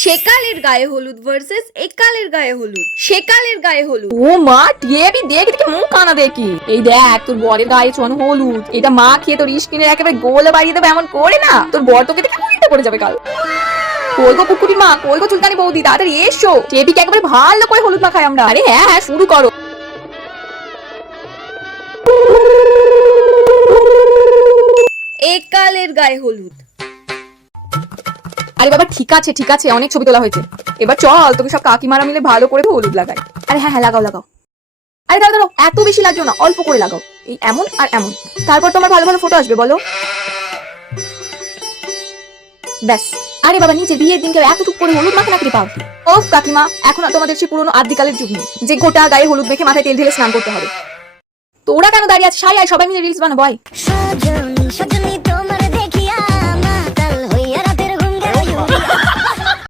সেকালের গায়ে হলুদ ভার্সেস একালের গায়ে হলুদ। সেকালের গায়ে হলুদ। ও মা টিএবি দেখ দেখে মুখ কানা দেখি। এই দেখ তোর বরের গায়ে চন হলুদ, এটা মা খেয়ে তোর স্কিনের একেবারে গোলে বাড়িয়ে দেবে এমন করে না, তোর বর তোকে দেখে উল্টে পড়ে যাবে কাল। কই গো পুকুরি মা, কই গো চুলকানি বৌদি, তাড়াতাড়ি এসো, টিএবিকে একেবারে ভালো করে হলুদ মাখাই আমরা। আরে হ্যাঁ হ্যাঁ শুরু করো। একালের গায়ে হলুদ। আরে বাবা ঠিক আছে ঠিক আছে, অনেক ছবি তোলা হয়েছে, এবার চল তোকে সব কাকিমারা মিলে ভালো করে হলুদ লাগাই। আরে হ্যাঁ হ্যাঁ লাগাও লাগাও। আরে দাঁড়াও দাঁড়াও, এত বেশি লাগলো না, অল্প করে লাগাও, এই এমন আর এমন, তারপর তোমার ভালো ভালো ফটো আসবে বলো। ব্যাস। আরে বাবা নিচে বিয়ের দিনকে এতটুকু করে হলুদ মাখে না করে পাও। ওফ কাকিমা, এখন আর তোমাদের সেই পুরনো আদিকালের যুগ নেই যে গোটা গায়ে হলুদ মেখে মাথায় তেল ঢেলে স্নান করতে হবে। তোরা কেন দাঁড়িয়ে আছিস, সাই আয় সবাই মিলে রিলস বানাবো।